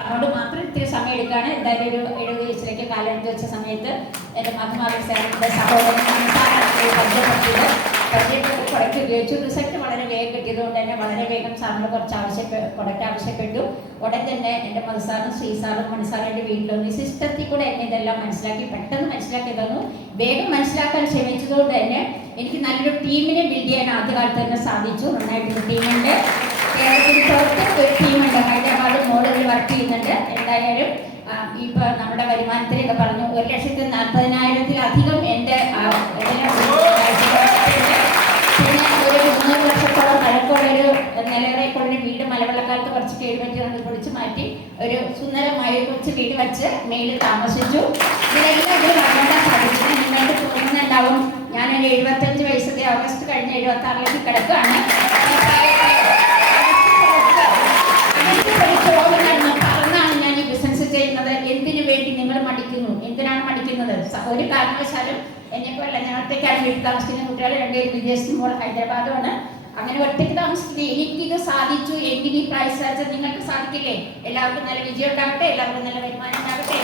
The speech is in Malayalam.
അതുകൊണ്ട് മാത്രം ഇത്തിരി സമയം എടുക്കുകയാണ്. എന്തായാലും ഒരു 70 വയസ്സിലേക്ക് കാലെടുത്ത് വെച്ച സമയത്ത് എൻ്റെ മാധുമാധവൻ സാറിൻ്റെ സഹോദരൻ പരിചയപ്പെടുത്തി പ്രൊഡക്റ്റ് ഉപയോഗിച്ചു. റിസൾട്ട് വളരെ വേഗം കിട്ടിയതുകൊണ്ട് തന്നെ വളരെ വേഗം സാറിന് കുറച്ച് പ്രൊഡക്റ്റ് ആവശ്യപ്പെട്ടു. ഉടൻ തന്നെ എൻ്റെ മധുസാറും ശ്രീസാറും മണിസാറും എൻ്റെ വീട്ടിലൊന്ന് സിസ്റ്റത്തിൽ കൂടെ എന്നെ ഇതെല്ലാം പെട്ടെന്ന് മനസ്സിലാക്കി തന്നു. വേഗം മനസ്സിലാക്കാൻ ശ്രമിച്ചതുകൊണ്ട് തന്നെ എനിക്ക് നല്ലൊരു ടീമിനെ ബിൽഡ് ചെയ്യാൻ ആദ്യകാലത്ത് തന്നെ സാധിച്ചു. നന്നായിട്ടൊരു ടീമുണ്ട്, കേരളത്തിൽ പുറത്ത് ഒരു ടീമുണ്ട്, ഹൈദരാബാദ് മോഡലിൽ വർക്ക് ചെയ്യുന്നുണ്ട്. എന്തായാലും ഇപ്പോൾ നമ്മുടെ വരുമാനത്തിലൊക്കെ പറഞ്ഞു 1,40,000-ത്തിലധികം എൻ്റെ പിന്നെ ഒരു 3 വർഷത്തോളം പഴക്കമുള്ളൊരു നിലവറയെക്കൊണ്ടൊരു വീട് മലവെള്ളക്കാലത്ത് കുറച്ച് കേടുപറ്റി പൊളിച്ച് മാറ്റി ഒരു സുന്ദരമായ കുറച്ച് വീട് വെച്ച് മേലിൽ താമസിച്ചു. ഇതിലെല്ലാം ഇത് നടത്താൻ സാധിച്ചു. നിങ്ങൾക്ക് തോന്നുന്നുണ്ടാവും ഞാനൊരു 75 വയസ്സത്തെ ഓഗസ്റ്റ് കഴിഞ്ഞ് 76ലേക്ക് കിടക്കുകയാണ്. പറഞ്ഞാണ് ഞാൻ ഈ ബിസിനസ് ചെയ്യുന്നത്. എന്തിനു വേണ്ടി നിങ്ങൾ മടിക്കുന്നു? എന്തിനാണ് മടിക്കുന്നത്? ഒരു കാരണവശാലും എന്നെപ്പോലുള്ള ഞാൻ ഒറ്റയ്ക്കാണ് വീട്ടിൽ താമസിക്കുന്ന. കുട്ടികൾ 2 വിദേശത്ത് മോൾ ഹൈദരാബാദുമാണ്. അങ്ങനെ ഒറ്റയ്ക്ക് താമസിക്കുന്നത് എനിക്കിത് സാധിച്ചു. എങ്കിൽ ഈ പ്രൈസ് നിങ്ങൾക്ക് സാധിക്കില്ലേ? എല്ലാവർക്കും നല്ല വിജയം ഉണ്ടാകട്ടെ, എല്ലാവർക്കും നല്ല വരുമാനം ഉണ്ടാകട്ടെ.